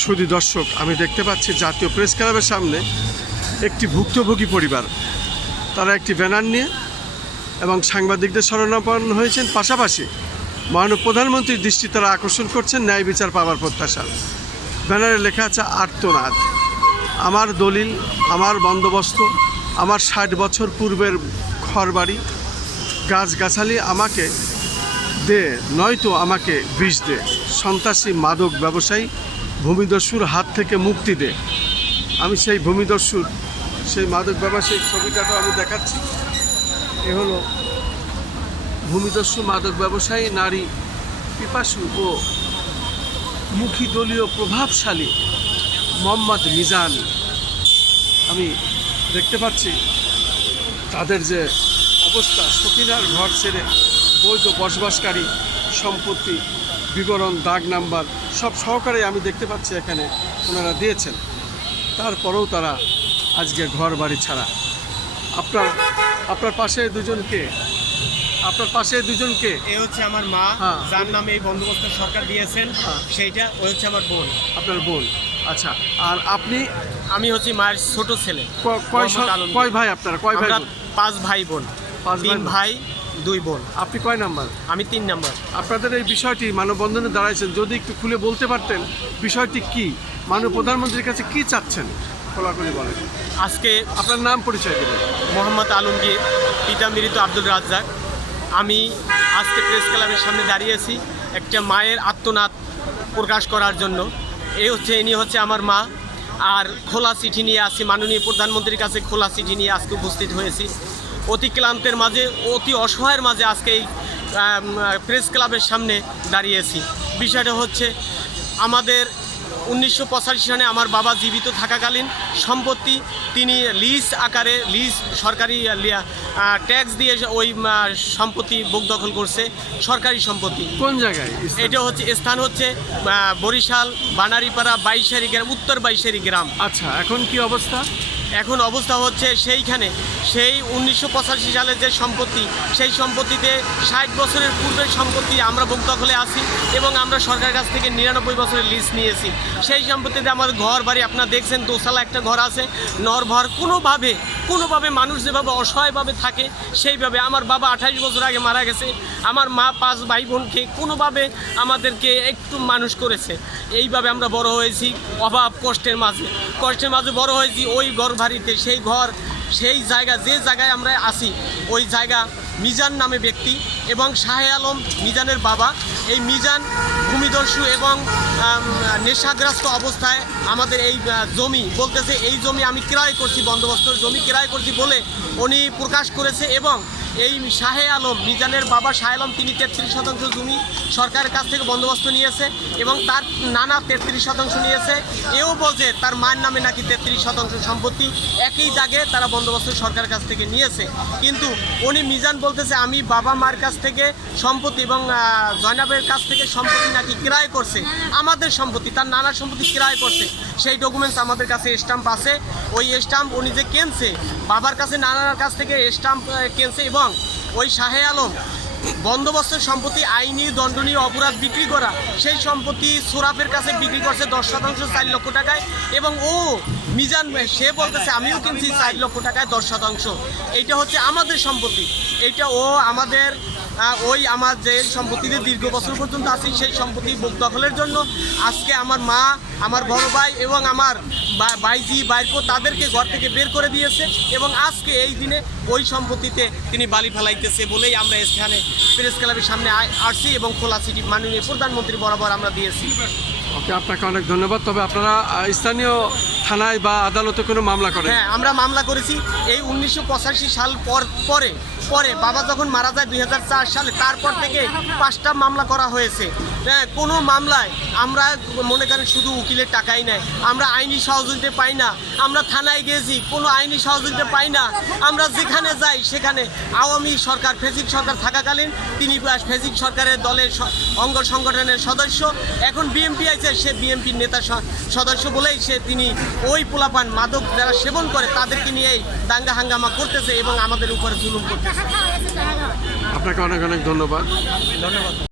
সুধী দর্শক, আমি দেখতে পাচ্ছি জাতীয় প্রেস ক্লাবের সামনে একটি ভুক্তভোগী পরিবার, তারা একটি ব্যানার নিয়ে এবং সাংবাদিকদের শরণাপন্ন হয়েছেন। পাশাপাশি মাননীয় প্রধানমন্ত্রীর দৃষ্টি তারা আকর্ষণ করছেন ন্যায় বিচার পাওয়ার প্রত্যাশা। ব্যানারে লেখা আছে আর্তনাদ, আমার দলিল, আমার বন্দোবস্ত, আমার ৬০ বছর পূর্বের ঘরবাড়ি, গাছগাছালি আমাকে দে, নয়তো আমাকে বিষ দে, সন্ত্রাসী মাদক ব্যবসায়ী ভূমিদস্যুর হাত থেকে মুক্তি দে। আমি সেই ভূমিদস্যুর, সেই মাদক ব্যবসায়ী ছবিটাও আমি দেখাচ্ছি। এ হলো ভূমিদস্যু মাদক ব্যবসায়ী, নারী পিপাসু ও মুখী দলীয় প্রভাবশালী মোহাম্মদ মিজান। আমি দেখতে পাচ্ছি তাদের যে অবস্থা, সকিনার ঘর ছেড়ে বৈধ বসবাসকারী, সম্পত্তি বিবরণ, দাগ নাম্বার সব সহকারে আমি দেখতে পাচ্ছি এখানে ওনারা দিয়েছেন। তারপরেও তারা আজকে ঘর বাড়ি ছাড়া। আপনার পাশে দুজনকে, আপনার পাশে দুজনকে, এ হচ্ছে আমার মা, যার নামে এই বন্দোবস্ত সরকার দিয়েছেন, সেইটা ওই হচ্ছে আমার বোন। আপনার বোন, আচ্ছা। আর আপনি? আমি হচ্ছি মায়ের ছোট ছেলে। কয় ভাই আপনারা? কয় ভাই? 5 ভাই বোন। 3 ভাই 2 বোন। আপনি কয় নাম্বার? আমি 3 নাম্বার। আপনাদের এই বিষয়টি মানববন্ধনে দাঁড়াইছেন, যদি একটু খুলে বলতে পারতেন বিষয়টি কি, মাননীয় প্রধানমন্ত্রীর কাছে কি চাচ্ছেন খোলাখুলি বলেন। আজকে আপনার নাম পরিচয় দেবেন। মোহাম্মদ আলমগীর, পিতা মৃত আব্দুল রাজ্জাক। আমি আজকে প্রেস ক্লাবের সামনে দাঁড়িয়েছি একটা মায়ের আর্তনাদ প্রকাশ করার জন্য। ইনি হচ্ছে আমার মা। আর খোলা চিঠি নিয়ে আসি, মাননীয় প্রধানমন্ত্রীর কাছে খোলা চিঠি নিয়ে আজকে উপস্থিত হয়েছি। অতি ক্লান্তের মাঝে, অতি অসহায়ের মাঝে আজকে এই প্রেস ক্লাবের সামনে দাঁড়িয়েছি। বিষয়টা হচ্ছে আমাদের 1985 সালে আমার বাবা জীবিত থাকাকালীন সম্পত্তি তিনি লিজ আকারে, লিজ সরকারি ট্যাক্স দিয়ে ওই সম্পত্তি বুক দখল করছে, সরকারি সম্পত্তি। কোন জায়গায়? এটা হচ্ছে স্থান হচ্ছে বরিশাল বানারীপাড়া 22 গ্রাম, উত্তর 22 গ্রাম। আচ্ছা, এখন কি অবস্থা? এখন অবস্থা হচ্ছে সেইখানে সেই 1985 সালের যে সম্পত্তি, সেই সম্পত্তিতে 60 বছরের পূর্বের সম্পত্তি আমরা বুক দখলে আছি এবং আমরা সরকারের কাছ থেকে 99 বছরের লিজ নিয়েছি। সেই সম্পত্তিতে আমাদের ঘর বাড়ি আপনারা দেখছেন, দোতলা একটা ঘর আছে, নরভর। কোনোভাবে মানুষ যেভাবে অসহায়ভাবে থাকে সেইভাবে। আমার বাবা 28 বছর আগে মারা গেছে। আমার মা 5 ভাই বোনকে কোনোভাবে আমাদেরকে একটু মানুষ করেছে। এইভাবে আমরা বড় হয়েছি অভাব কষ্টের মাঝে বড় হয়েছি। ওই ঘর বাড়িতে, সেই ঘর, সেই জায়গা, যে জায়গায় আমরা আছি, ওই জায়গা মিজান নামে ব্যক্তি এবং শাহে আলম মিজানের বাবা। এই মিজান ভূমিদস্যু এবং নেশাগ্রস্ত অবস্থায় আমাদের এই জমি বলতেছে, এই জমি আমি ক্রয় করছি, বন্দোবস্তর জমি ক্রয় করছি বলে উনি প্রকাশ করেছে। এবং এই শাহে আলম, মিজানের বাবা শাহে আলম, তিনি 33% জমি সরকারের কাছ থেকে বন্দোবস্ত নিয়েছে এবং তার নানা 33% নিয়েছে। এও বলছে তার মায়ের নামে নাকি 33% সম্পত্তি একই জায়গায় তারা বন্দোবস্ত সরকারের কাছ থেকে নিয়েছে। কিন্তু উনি মিজান বলতেছে আমি বাবা মার কাছ থেকে সম্পত্তি এবং জয়নাবের কাছ থেকে সম্পত্তি নাকি ক্রয় করছে, আমাদের সম্পত্তি, তার নানা সম্পত্তি ক্রয় করছে। সেই ডকুমেন্টস আমাদের কাছে স্ট্যাম্প আছে। ওই স্ট্যাম্প উনি যে কিনছে, বাবার কাছে নানার কাছ থেকে স্ট্যাম্প কিনছে। এবং ওই শাহে আলম বন্দোবস্তের সম্পত্তি আইনি দণ্ডনীয় অপরাধ বিক্রি করা, সেই সম্পত্তি সোরাফের কাছে বিক্রি করছে 10% 4 লক্ষ টাকায়। এবং ও মিজান সে বলতেছে আমিও কিনছি 4 লক্ষ টাকায় 10%। এইটা হচ্ছে আমাদের সম্পত্তি। এইটা ও আমাদের ওই আমার যে সম্পত্তিতে দীর্ঘ বছর পর্যন্ত আছি, সেই সম্পত্তি বুক দখলের জন্য আজকে আমার মা, আমার বড় ভাই এবং আমার ভাইজি বাইকো তাদেরকে ঘর থেকে বের করে দিয়েছে। এবং আজকে এই দিনে ওই সম্পত্তিতে তিনি বালি ফেলাইতেছে বলেই আমরা এখানে প্রেস ক্লাবের সামনে আসছি এবং খোলা চিঠি মাননীয় প্রধানমন্ত্রী বরাবর আমরা দিয়েছি। ওকে, আপনাকে অনেক ধন্যবাদ। তবে আপনারা স্থানীয় থানায় বা আদালতে কোনো মামলা করেন? হ্যাঁ, আমরা মামলা করেছি। এই 1985 সাল পরে বাবা যখন মারা যায় 2004 সালে, তারপর থেকে 5টা মামলা করা হয়েছে। হ্যাঁ, কোনো মামলায় আমরা মনে করেন শুধু উকিলের টাকাই নেয়, আমরা আইনি সহযোগিতা পাই না। আমরা থানায় গিয়েছি, কোনো আইনি সহযোগিতা পাই না। আমরা যেখানে যাই সেখানে আওয়ামী সরকার, ফেসিক সরকার থাকাকালীন তিনি ফেসিক সরকারের দলের অঙ্গ সংগঠনের সদস্য। এখন বিএমপি আছে, সে বিএমপির নেতা সদস্য বলেই তিনি ওই পোলাপান মাদক যারা সেবন করে তাদেরকে নিয়েই দাঙ্গা হাঙ্গামা করতেছে এবং আমাদের উপরে জুলুম করতেছে। আপনাকে অনেক অনেক ধন্যবাদ।